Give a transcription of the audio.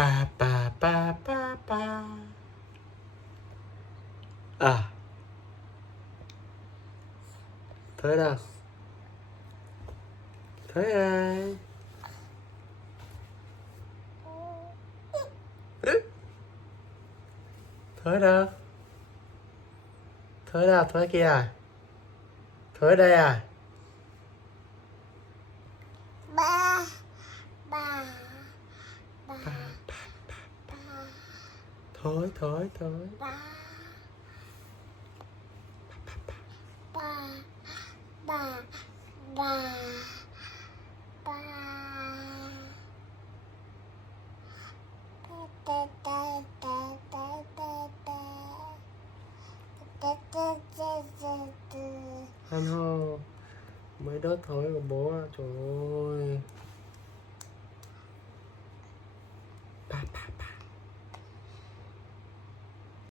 ba ba ba ba ba. À, tới đâu? Tới ai? Tới đâu? Tới đâu? Tới kia à? Tới đây à? Ba ba ba ba Thôi thôi thôi. ba ba ba ba ba ta ta ta ta ta ta ta ta ta ta ta. Anh hô. Mới đốt thôi của bố à. Trời